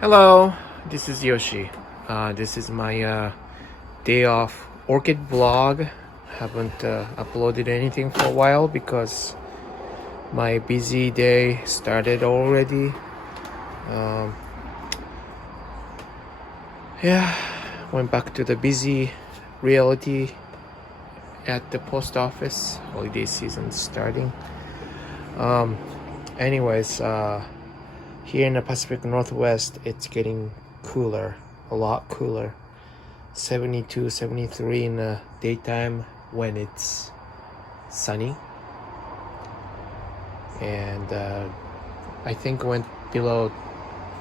Hello, this is Yoshi. This is my day off orchid vlog. Haven't uploaded anything for a while because my busy day started already. Um, yeah, went back to the busy reality at the post office. Holiday season starting. Anyways, here in the Pacific Northwest, it's getting cooler, a lot cooler. 72, 73 in the daytime when it's sunny. And I think went below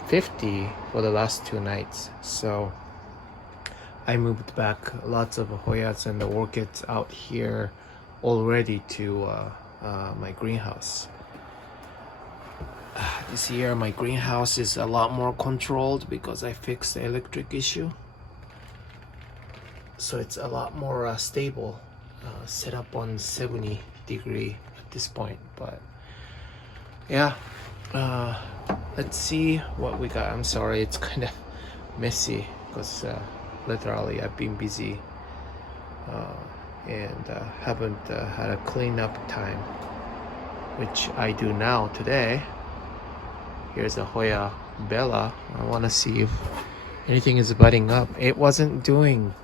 50 for the last 2 nights. So I moved back lots of Hoyas and the orchids out here already to my greenhouse. This year my greenhouse is a lot more controlled because I fixed the electric issue, so it's a lot more stable, set up on 70-degree at this point. But yeah, let's see what we got. I'm sorry it's kind of messy because literally I've been busy and haven't had a cleanup time, which I do now today. Here's a Hoya Bella. I want to see if anything is budding up. It wasn't doing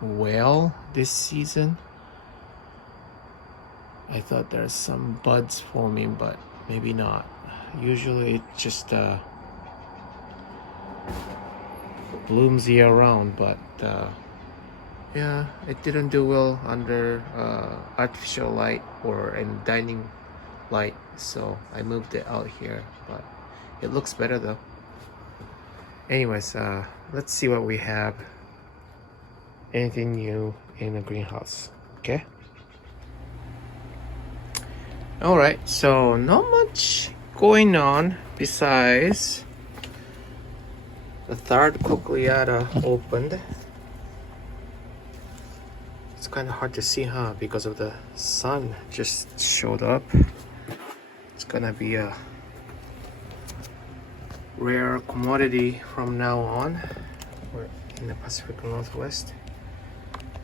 well this season. I thought there's some buds forming, but maybe not. Usually it just blooms year round, but yeah, it didn't do well under artificial light or in dining light, so I moved it out here, but it looks better though. Anyways, let's see what we have. Anything new in the greenhouse? Okay. All right, so not much going on besides the third cochleata opened. It's kind of hard to see, huh, because of the sun just showed up. It's gonna be a rare commodity from now on. We're in the Pacific Northwest.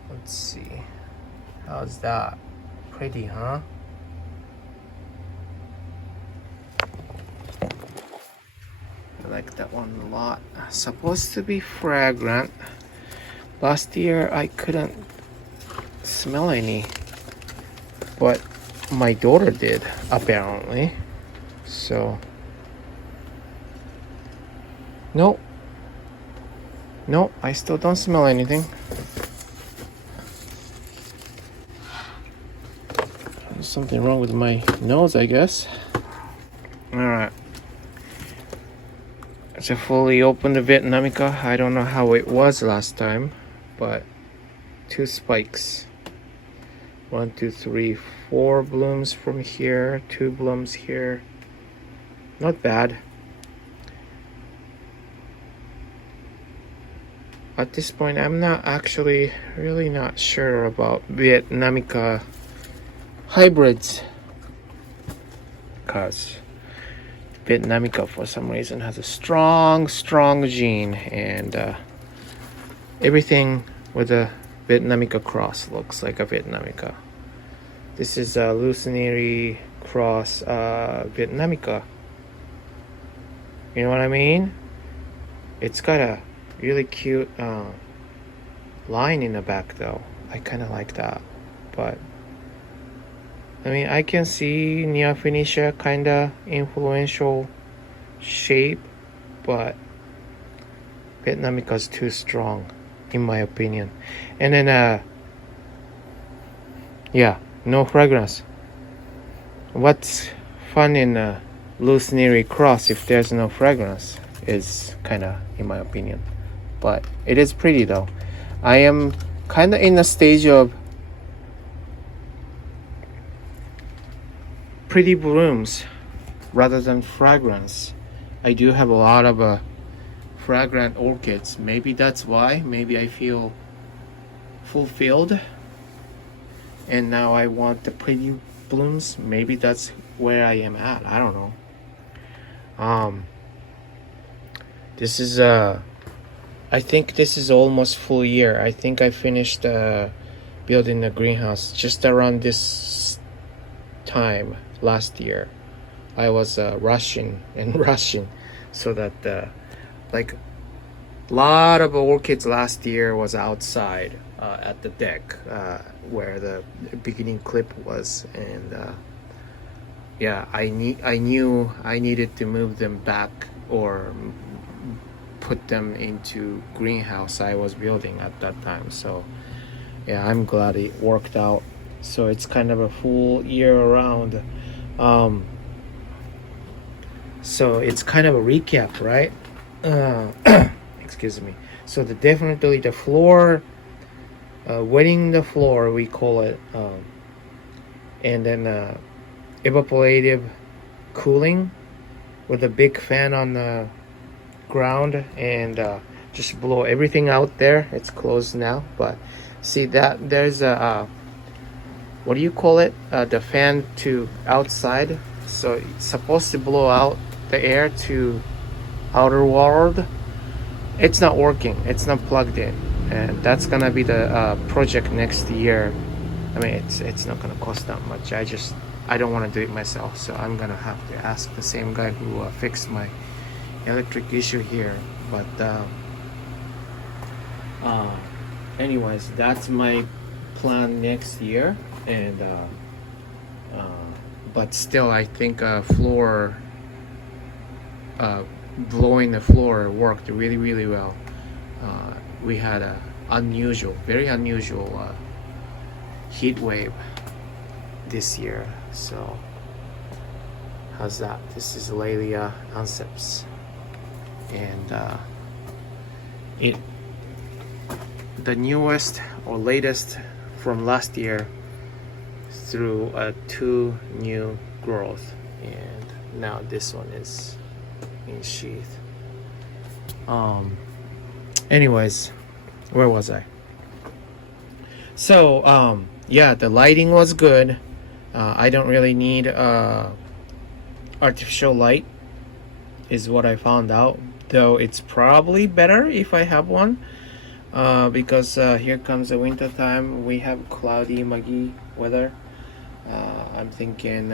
Let's see. How's that? Pretty, huh? I like that one a lot. Supposed to be fragrant. Last year I couldn't smell any, but my daughter did, apparently. So nope, I still don't smell anything. There's something wrong with my nose, I guess. All right, it's a fully opened Vietnamica. I don't know how it was last time, but 2 spikes. 1, 2, 3, 4 blooms from here, 2 blooms here. Not bad. At this point, I'm not actually really not sure about Vietnamica hybrids, because Vietnamica for some reason has a strong gene, and everything with a Vietnamica cross looks like a Vietnamica. This is a Looseneri Cross Vietnamica. You know what I mean? It's got a really cute line in the back though. I kind of like that. But I mean, I can see Nia Finisha kind of influential shape, but Vietnamica's too strong in my opinion. And then yeah, no fragrance. What's fun in Looseneri Cross if there's no fragrance is kind of, in my opinion. But it is pretty though. I am kind of in a stage of pretty blooms rather than fragrance. I do have a lot of fragrant orchids. Maybe that's why. Maybe I feel fulfilled and now I want the pretty blooms. Maybe that's where I am at. I don't know. This is I think this is almost full year. I think I finished building the greenhouse just around this time last year. I was rushing and rushing so that like a lot of orchids last year was outside at the deck where the beginning clip was, and yeah, I knew I needed to move them back or put them into greenhouse I was building at that time. So yeah, I'm glad it worked out. So it's kind of a full year around. So it's kind of a recap, right? Excuse me. So definitely the floor, wetting the floor, we call it, and then evaporative cooling with a big fan on the ground, and just blow everything out there. It's closed now, but see that there's a what do you call it? The fan to outside. So it's supposed to blow out the air to outer world. It's not working. It's not plugged in, and that's gonna be the project next year. I mean, it's not gonna cost that much. I don't want to do it myself, so I'm gonna have to ask the same guy who fixed my electric issue here. But anyways, that's my plan next year, and but still, I think floor blowing the floor worked really well. We had a very unusual heat wave this year. So how's that? This is Laelia Concepts, and the newest or latest from last year through 2 new growth, and now this one is in sheath. Anyways, where was I? So yeah, the lighting was good. I don't really need artificial light, is what I found out, though it's probably better if I have one, because here comes the winter time. We have cloudy, muggy weather. I'm thinking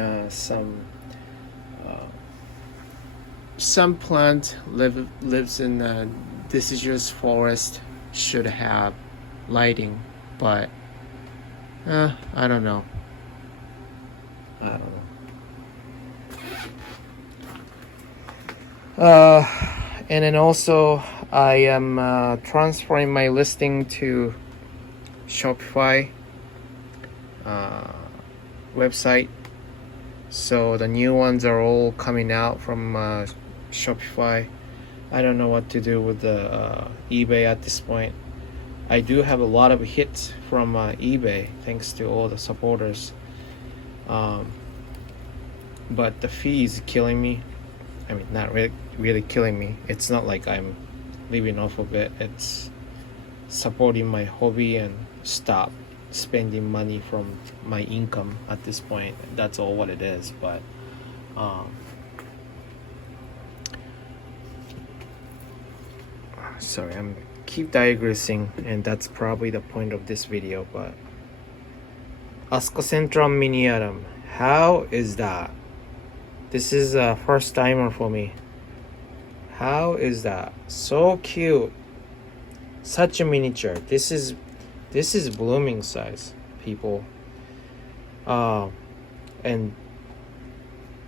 some plant lives in deciduous forest should have lighting, but I don't know. And then also I am transferring my listing to Shopify website, so the new ones are all coming out from Shopify. I don't know what to do with the eBay at this point. I do have a lot of hits from eBay thanks to all the supporters, but the fee is killing me. I mean, not really killing me. It's not like I'm living off of it. It's supporting my hobby and stop spending money from my income at this point. That's all what it is. But sorry, I'm keep digressing, and that's probably the point of this video. But Ascocentrum miniatum, how is that? This is a first timer for me. How is that? So cute. Such a miniature. This is blooming size, people. And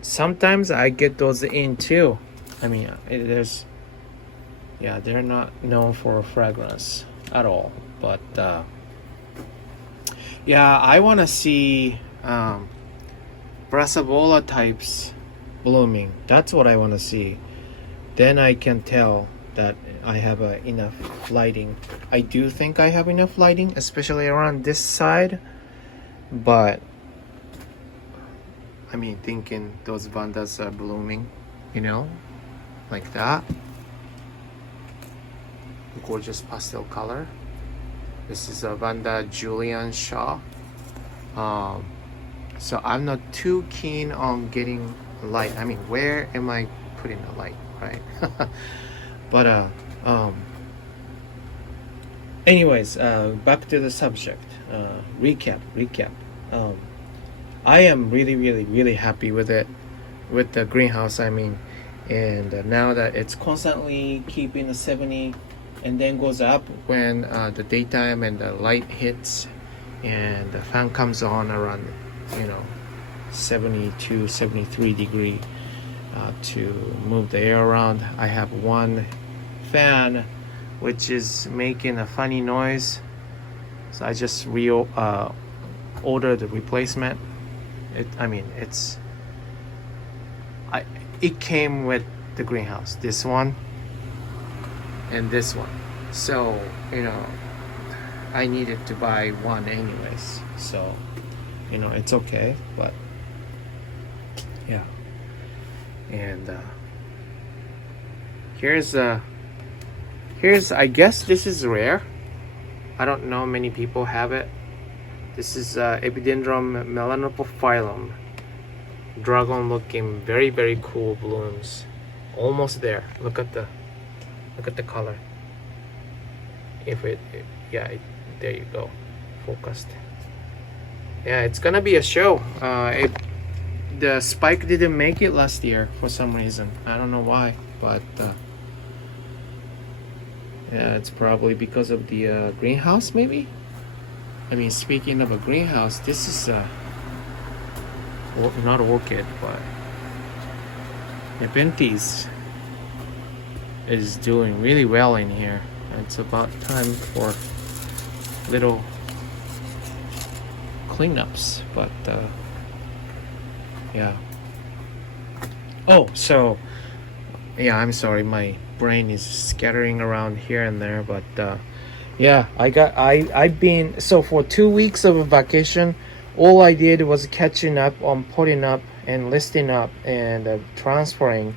sometimes I get those in too. I mean, they're not known for fragrance at all, but yeah, I want to see Brassavola types blooming. That's what I want to see. Then I can tell that I have enough lighting. I do think I have enough lighting, especially around this side, but I mean, thinking those Vandas are blooming, like that. Gorgeous pastel color. This is a Vanda Julian Shaw. So I'm not too keen on getting light. I mean, where am I putting the light, right? But anyways, back to the subject. Recap. I am really happy with it, with the greenhouse. I mean, and now that it's constantly keeping the 70, and then goes up when the daytime and the light hits, and the fan comes on around, 72, 73 degree to move the air around. I have one fan which is making a funny noise, so I just ordered the replacement. It came with the greenhouse, this one and this one, so I needed to buy one anyways, so it's okay. But yeah, and here's I guess this is rare. I don't know many people have it. This is Epidendrum melanophyllum. Dragon looking, very cool blooms. Almost there. Look at the color. There you go. Focused. Yeah, it's gonna be a show. The spike didn't make it last year for some reason. I don't know why, but yeah, it's probably because of the greenhouse, maybe. I mean, speaking of a greenhouse, this is not orchid, but Nepenthes is doing really well in here. It's about time for little cleanups, but yeah. Oh, so yeah, I'm sorry, my brain is scattering around here and there, but yeah, I've been, so for 2 weeks of a vacation, all I did was catching up on putting up and listing up and transferring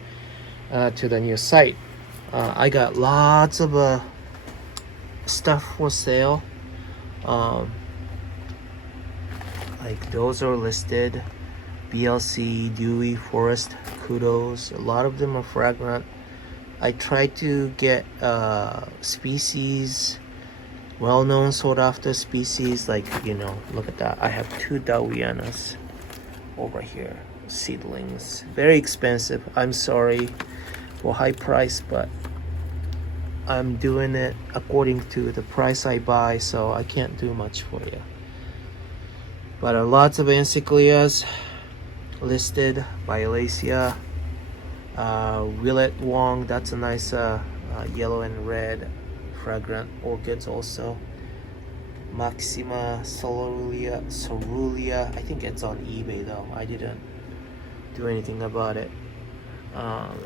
to the new site. I got lots of stuff for sale. Like those are listed. BLC, Dewy, Forest, Kudos. A lot of them are fragrant. I try to get species, well-known sought after species, like look at that. I have 2 Dawianas over here, seedlings, very expensive. I'm sorry for high price, but I'm doing it according to the price I buy, so I can't do much for you. But lots of encyclias listed. Violaceae, Willet Wong, that's a nice yellow and red fragrant orchids. Also Maxima Cerulean, I think it's on eBay though. I didn't do anything about it.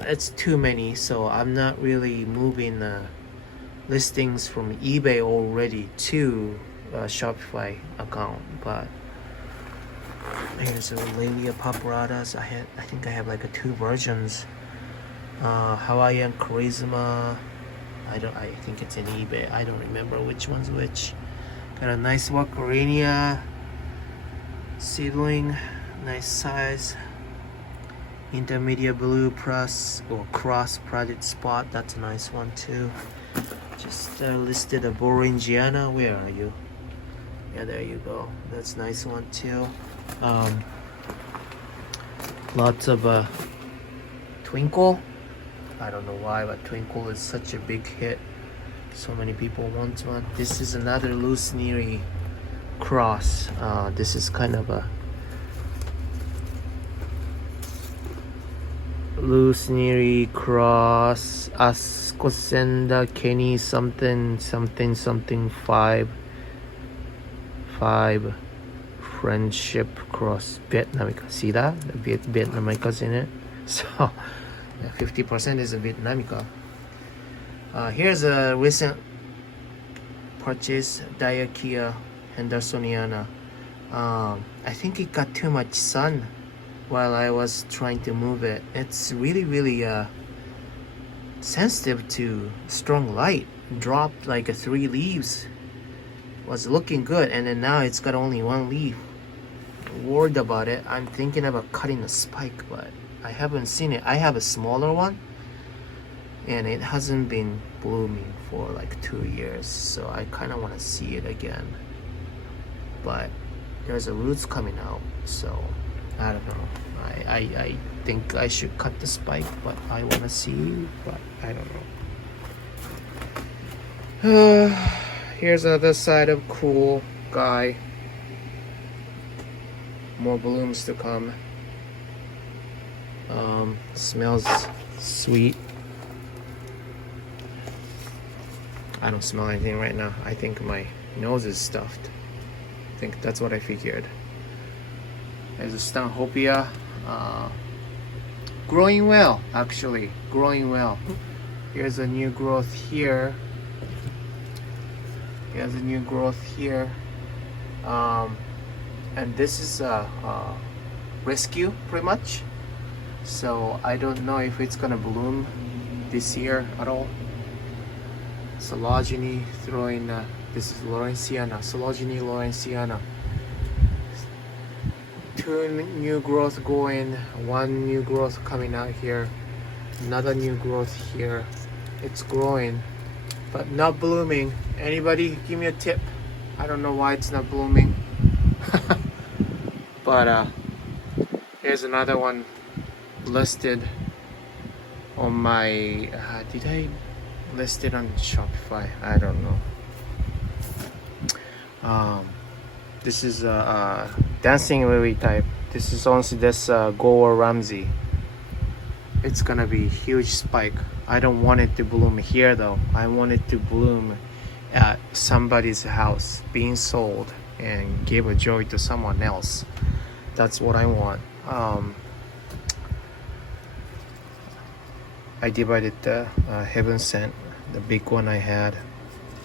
It's too many, so I'm not really moving listings from eBay already to Shopify account. But here's a Laelia Paparatas. I think I have like 2 versions. Hawaiian Charisma, I think it's in eBay. I don't remember which one's which. Got a nice Wakarenia seedling, nice size. Intermediate Blue Cross Project Spot, that's a nice one too. Just listed a Boringiana. Where are you? Yeah, there you go. That's a nice one too. Lots of Twinkle. I don't know why, but Twinkle is such a big hit. So many people want one. This is another Looseneri Cross. This is kind of a Looseneri Cross, Ascosenda Kenny something 5 Friendship Cross Vietnamica. See that? The Vietnamica's in it. So 50% is a Vietnamica. Here's a recent purchase, Diakia Hendersoniana. I think it got too much sun while I was trying to move it. It's really sensitive to strong light. Dropped like 3 leaves. Was looking good, and then now it's got only 1 leaf. Worried about it. I'm thinking about cutting the spike, but I haven't seen it. I have a smaller one, and it hasn't been blooming for like 2 years, so I kind of want to see it again. But there's a roots coming out, so I don't know. I think I should cut the spike, but I want to see, but I don't know. Here's the other side of cool guy. More blooms to come. Smells sweet. I don't smell anything right now. I think my nose is stuffed. I think that's what I figured. There's a stem Hopia. Growing well, actually. Growing well. Here's a new growth here. Here's a new growth here. And this is a rescue, pretty much. So I don't know if it's gonna bloom this year at all. Phylogeny throwing, this is Lawrenceana, Phylogeny Lawrenceana. 2 new growth going, 1 new growth coming out here, another new growth here. It's growing, but not blooming. Anybody give me a tip? I don't know why it's not blooming. But here's another one listed on my did I list it on Shopify? I don't know. This is a dancing lily type. This is also this Goa Ramsey. It's gonna be huge spike. I don't want it to bloom here though. I want it to bloom at somebody's house, being sold and give a joy to someone else. That's what I want. I divided the Heaven Sent, the big one I had.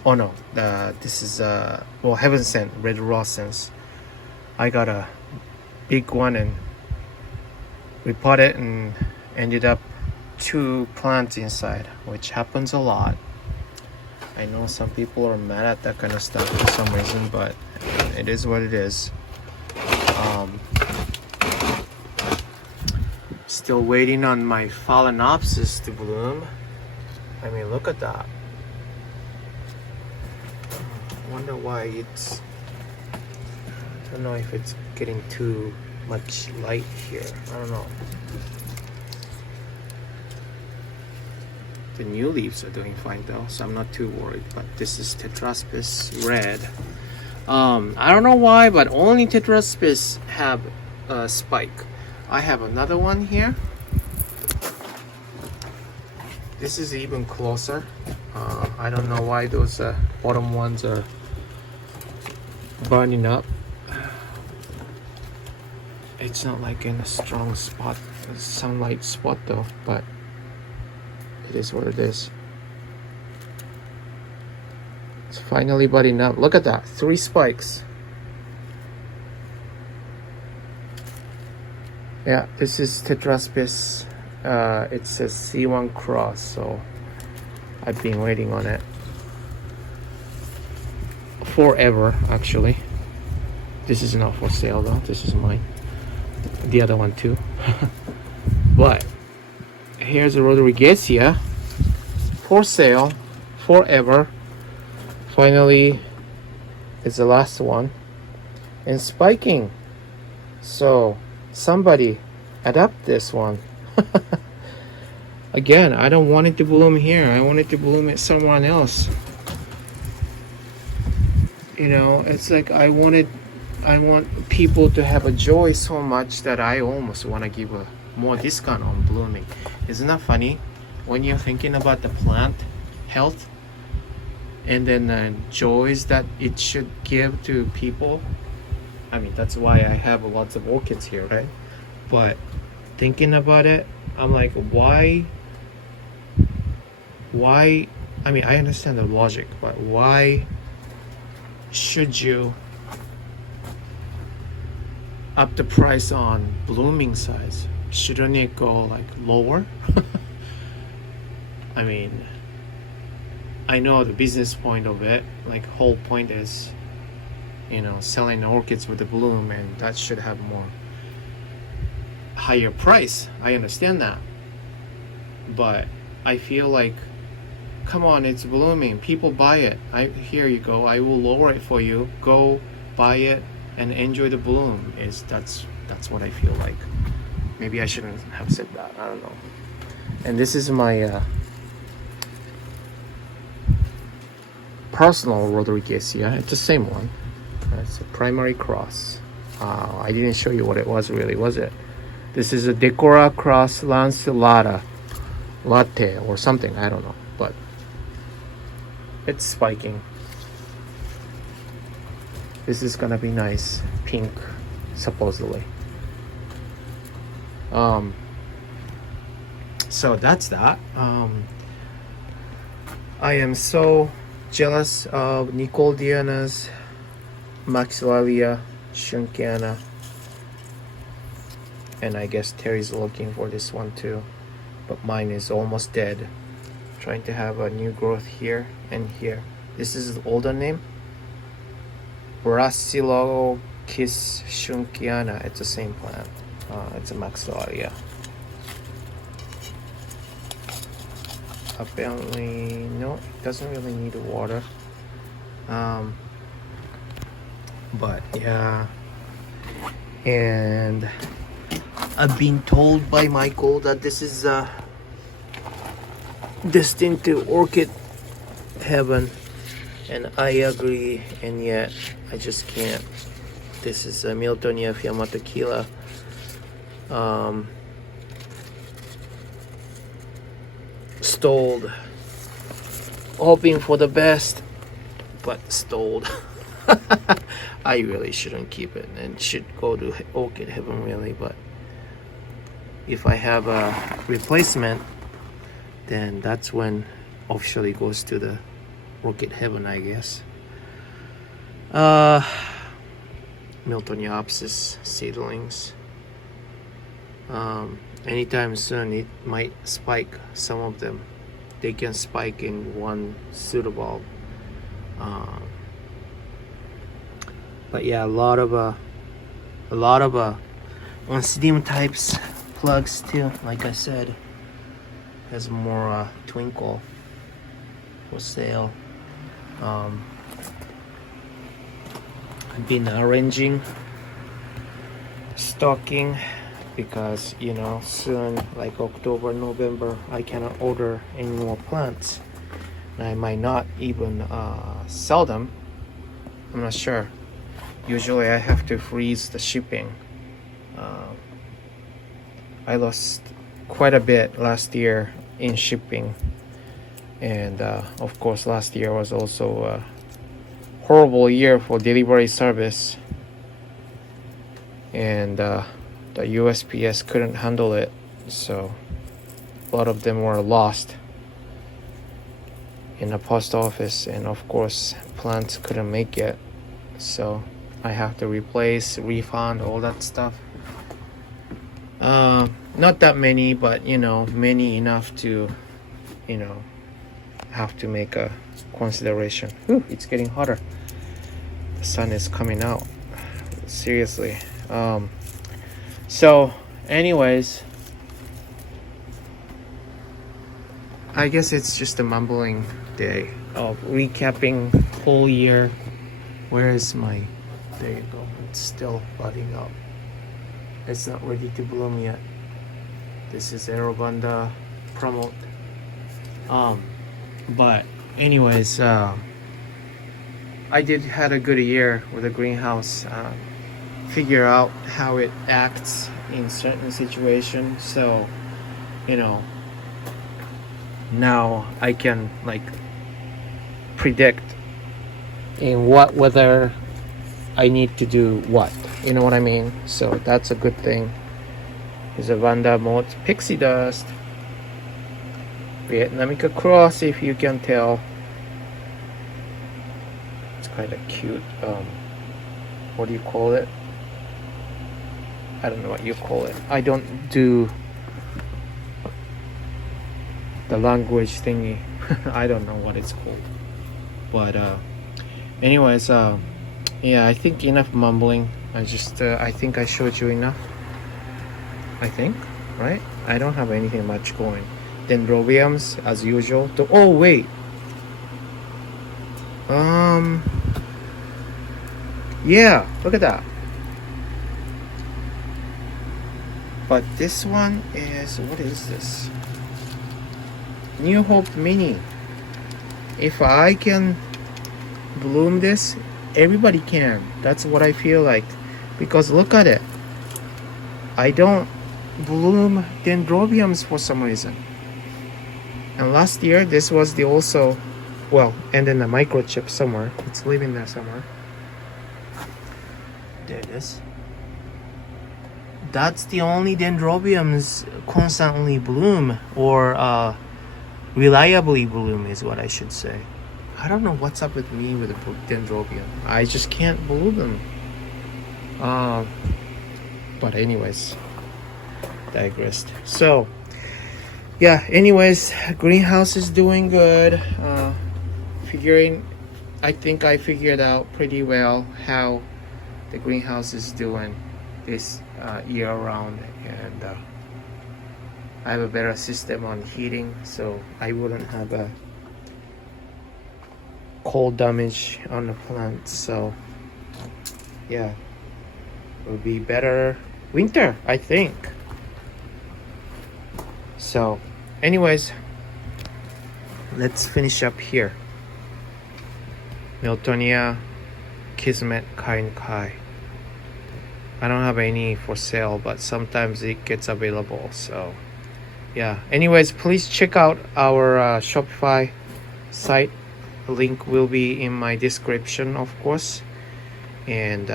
Oh no, this is well, Heaven Sent Red Raw Sense. I got a big one and we pot it and ended up 2 plants inside, which happens a lot. I know some people are mad at that kind of stuff for some reason, but it is what it is. Still waiting on my Phalaenopsis to bloom. I mean, look at that. I wonder why it's... I don't know if it's getting too much light here. I don't know. The new leaves are doing fine though, so I'm not too worried. But this is Tetraspis red. I don't know why, but only Tetraspis have a spike. I have another one here. This is even closer. I don't know why those bottom ones are burning up. It's not like in a strong spot, sunlight spot though, but it is what it is. It's finally budding up. Look at that, 3 spikes. Yeah, this is Tetraspis. It's a C1 cross, so I've been waiting on it forever, actually. This is not for sale though, this is mine. The other one too. But here's a Rodriguezia for sale forever. Finally, it's the last one and spiking. So somebody adapt this one. Again, I don't want it to bloom here. I want it to bloom at someone else. You know, it's like I want people to have a joy so much that I almost want to give a more discount on blooming. Isn't that funny? When you're thinking about the plant health and then the joys that it should give to people. I mean, that's why I have lots of orchids here, right? But thinking about it, I'm like, why? I mean, I understand the logic, but why should you up the price on blooming size? Shouldn't it go like lower? I mean, I know the business point of it, like whole point is, you know, selling orchids with the bloom, and that should have more higher price. I understand that, but I feel like, come on, it's blooming, people buy it. Here you go, I will lower it for you, go buy it and enjoy the bloom. That's what I feel like. Maybe I shouldn't have said that, I don't know. And this is my personal Rodriguesia. It's the same one. It's a primary cross. I didn't show you what it was really, was it? This is a Decora Cross Lanceolata Latte or something, I don't know, but it's spiking. This is gonna be nice, pink, supposedly. So that's that. I am so jealous of Nicole Diana's Maxillalia Schunkiana, and I guess Terry's looking for this one too, but mine is almost dead. Trying to have a new growth here and here. This is the older name, Brassilokis Schunkiana. It's the same plant. It's a Maxillalia. Apparently, no, it doesn't really need water. But yeah, and I've been told by Michael that this is destined to orchid heaven, and I agree, and yet I just can't. This is a Miltoniopsis Yamatakila. Stalled, hoping for the best, but stalled. I really shouldn't keep it and should go to orchid heaven really, but if I have a replacement, then that's when officially goes to the orchid heaven, I guess. Miltoniopsis seedlings. Anytime soon it might spike. Some of them, they can spike in one pseudobulb. But yeah, a lot of Oncidium types plugs too. Like I said, has more twinkle for sale. I've been arranging stocking because, you know, soon, like October, November, I cannot order any more plants. And I might not even sell them. I'm not sure. Usually I have to freeze the shipping. I lost quite a bit last year in shipping, and of course last year was also a horrible year for delivery service, and the USPS couldn't handle it, so a lot of them were lost in the post office, and of course plants couldn't make it, so I have to replace, refund, all that stuff. Not that many, but you know, many enough to, you know, have to make a consideration. Whew, it's getting hotter. The sun is coming out. Seriously. So anyways, I guess it's just a mumbling day of recapping whole year. Where is my, there you go, it's still budding up. It's not ready to bloom yet. This is Aerobanda Promote. But anyways, I had a good year with the greenhouse. Figure out how it acts in certain situations. So, you know, now I can like predict in what weather I need to do what. You know what I mean? So that's a good thing. Is a Vanda Mode Pixie Dust. Vietnamica Cross, if you can tell. It's kind of cute. What do you call it? I don't know what you call it. I don't do the language thingy. I don't know what it's called. But anyways, yeah, I think enough mumbling. I think I showed you enough. I think, right? I don't have anything much going. dendrobiums as usual. Oh wait, yeah, look at that. But this one is, what is this? New Hope Mini. If I can bloom this, everybody can. That's what I feel like. Because look at it. I don't bloom dendrobiums for some reason. And last year, this was the also, well, and then the microchip somewhere. It's living there somewhere. There it is. That's the only dendrobiums constantly bloom, or reliably bloom is what I should say. I don't know what's up with me with the dendrobium. I just can't bloom them. But anyways, digressed. So yeah, anyways, greenhouse is doing good. I think I figured out pretty well how the greenhouse is doing this year round, and I have a better system on heating, so I wouldn't have a cold damage on the plant. So yeah, it will be better winter, I think. So anyways, let's finish up here. Miltonia, Kismet, Kai and Kai. I don't have any for sale, but sometimes it gets available. So yeah, anyways, please check out our Shopify site. The link will be in my description, of course. And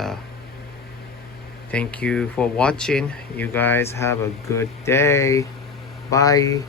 thank you for watching. You guys have a good day. Bye.